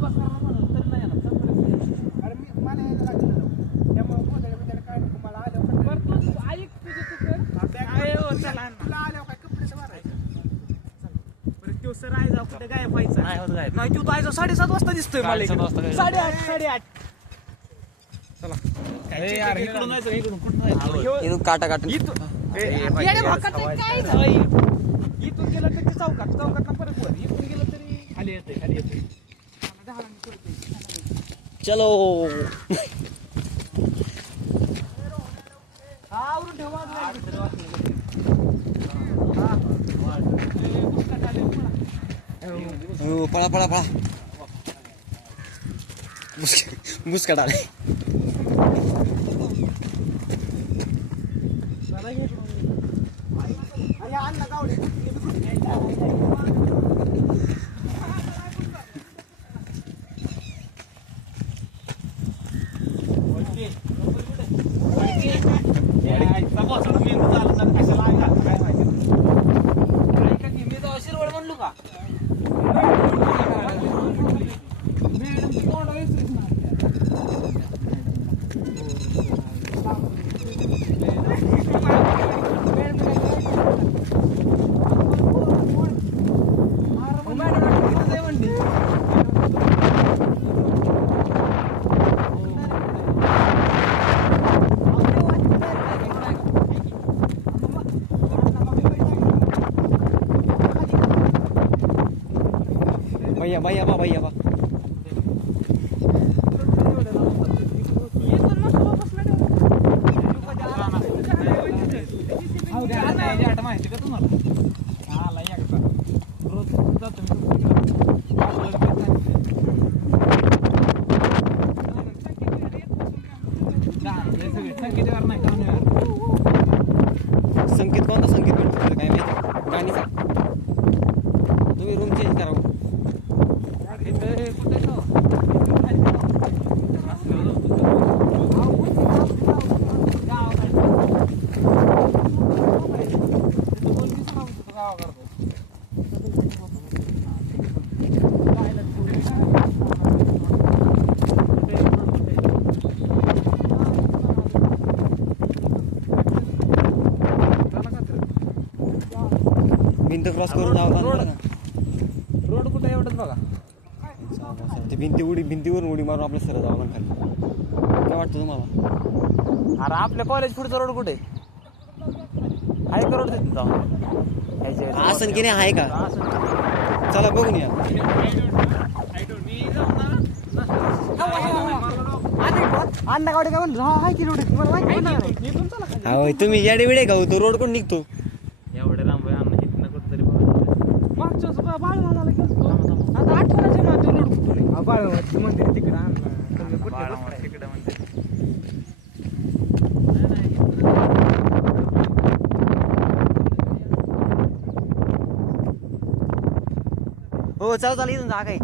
अरे मी मला यायला लागलं त्यामुळे बोलायला बिचारा काय नको मला आल्यावर ऐक तुझे तू कर चला तुला आल्यावर काय कपडे मारायचं तो सर आहे जाऊ कुठे गायब व्हायचा नाही होत गायब. नाही तू आयचा 7:30 वाजता दिसतोय मला 7:30 वाजता गायब. 8:30 इकडून नाही तर इकडून कुठं नाही. इथून काटा काटा इथून गेलं तर ते चौकात परत वर इथून गेलं तरी खाली येते चलो आवरून ठेवा पळा पळा पळा मुस्काट आले अरे आणला गावडे म्हणलो का भैया भैया माहिती का तुम्हाला आला एकदा रोज जातो संकेत कोणता संकेत भेटतो काय माहिती गाणीचा तुम्ही रूम चेंज करा भिंत क्रॉस करून जावं रोड कुठे एवढंच बघा ते भिंतीवरून उडी मारून आपल्या सरळ जावं खाली काय वाटतं तुम्हाला अरे आपल्या कॉलेज पुढचा रोड कुठे आहे का रोड तिथून जाऊन आसन की नाही आहे का चला बघून या अण्णा गावडे काय म्हणलं हाय की रोड तुम्हाला माहिती होय तुम्ही याडे वेळे का तो रोड कोण निघतो एवढे लांब आहे अन्न इथनं कुठतरी मागच्या बाळवाला गेलो आता आठवणाचे ना तो रोड कुठे बाळवाचं मंदिर तिकडे अण्णा तिकडे म्हणते हो चालू इथून जा काय